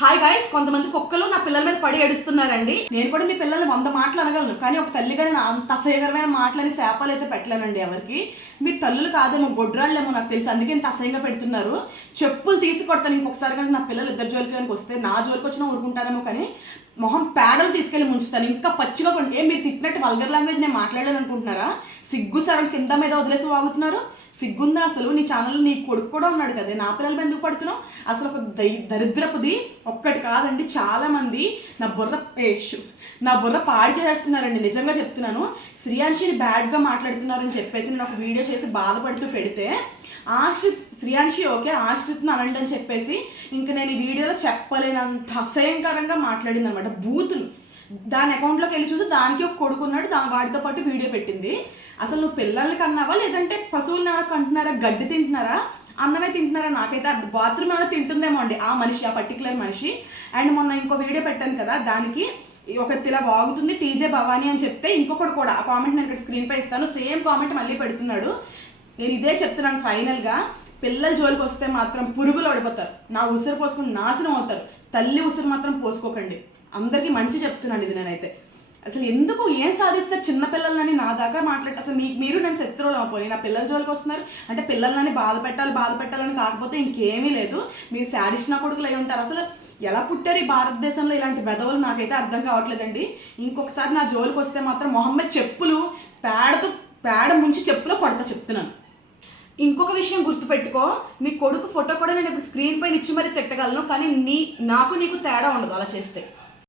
Hi guys, కొంతమంది కుక్కలు నా పిల్లల మీద పడి ఏడుస్తున్నారండి. నేను కూడా మీ పిల్లల్ని 100 మాటలు అనగలను, కానీ ఒక తల్లిగానే అంత అసహ్యకరమైన మాటలని శాపాలు అయితే పెట్టలేనండి ఎవరికి. మీరు తల్లులు కాదేమో, గొడ్రాళ్ళేమో నాకు తెలుసు, అందుకే ఇంత అసహ్యంగా పెడుతున్నారు. చెప్పులు తీసి కొడతాను ఇంకొకసారి, కానీ నా పిల్లలు ఇద్దరు జోలికి కనుక వస్తే నా జోలికి వచ్చినా ఊరుకుంటారేమో, కానీ మొహం పేడలు తీసుకెళ్ళి ముంచుతాను. ఇంకా పచ్చిగా మీరు తిట్టినట్టు వల్గర్ లాంగ్వేజ్ నేను మాట్లాడలేను అనుకుంటున్నారా? సిగ్గు సరం కింద మీద వదిలేసి వాగుతున్నారు. సిగ్గుందా అసలు? నీ ఛానల్లో నీ కొడుకు కూడా ఉన్నాడు కదే, నా పిల్లలు ఎందుకు పడుతున్నావు? అసలు ఒక దరిద్రపుది ఒక్కటి కాదండి, చాలామంది నా బుర్ర పాడు చేస్తున్నారండి. నిజంగా చెప్తున్నాను. శ్రీయాన్షిని బ్యాడ్గా మాట్లాడుతున్నారని చెప్పేసి నేను ఒక వీడియో చేసి బాధపడుతూ పెడితే, శ్రీయాన్షి ఓకే, ఆశ్రిత్ని అనండి అని చెప్పేసి ఇంకా నేను ఈ వీడియోలో చెప్పలేనంత అసహ్యంకరంగా మాట్లాడింది అనమాట. బూతులు. దాని అకౌంట్లోకి వెళ్ళి చూసి దానికి ఒక కొడుకున్నాడు, వాడితో పాటు వీడియో పెట్టింది. అసలు నువ్వు పిల్లల్ని కన్నావా లేదంటే పశువులను ఎవరు కంటున్నారా? గడ్డి తింటున్నారా? అన్నమే తింటున్నారా? నాకైతే బాత్రూమ్ ఏమైనా తింటుందేమో అండి ఆ మనిషి, ఆ పర్టికులర్ మనిషి. అండ్ మొన్న ఇంకో వీడియో పెట్టాను కదా, దానికి ఒకటి ఇలా వాగుతుంది టీజే భవానీ అని చెప్తే ఇంకొకటి కూడా ఆ కామెంట్ నేను ఇక్కడ స్క్రీన్పై ఇస్తాను, సేమ్ కామెంట్ మళ్ళీ పెడుతున్నాడు. నేను ఇదే చెప్తున్నాను ఫైనల్గా, పిల్లల జోలికి వస్తే మాత్రం పురుగులు ఓడిపోతారు, నా ఉసురు పోసుకుని నాశనం అవుతారు. తల్లి ఉసురు మాత్రం పోసుకోకండి. అందరికీ మంచి చెప్తున్నాను ఇది నేనైతే. అసలు ఎందుకు ఏం సాధిస్తారు చిన్నపిల్లలని నా దాకా అసలు మీరు నేను శత్రువులు అవ్వపోయి నా పిల్లల జోలికి వస్తున్నారు అంటే పిల్లలని బాధ పెట్టాలని కాకపోతే ఇంకేమీ లేదు. మీరు శాడిస్ట్ నా కొడుకులు అయి ఉంటారు. అసలు ఎలా పుట్టారు ఈ భారతదేశంలో ఇలాంటి వెధవలు? నాకైతే అర్థం కావట్లేదండి. ఇంకొకసారి నా జోలికి వస్తే మాత్రం మొహమ్మద్ చెప్పులు పేడ ముంచి చెప్పులో కొడతా చెప్తున్నాను. ఇంకొక విషయం గుర్తుపెట్టుకో, నీ కొడుకు ఫోటో కూడా నేను ఇప్పుడు స్క్రీన్ పైన ఇచ్చి మరీ తిట్టగలను, కానీ నీకు తేడా ఉండదు అలా చేస్తే.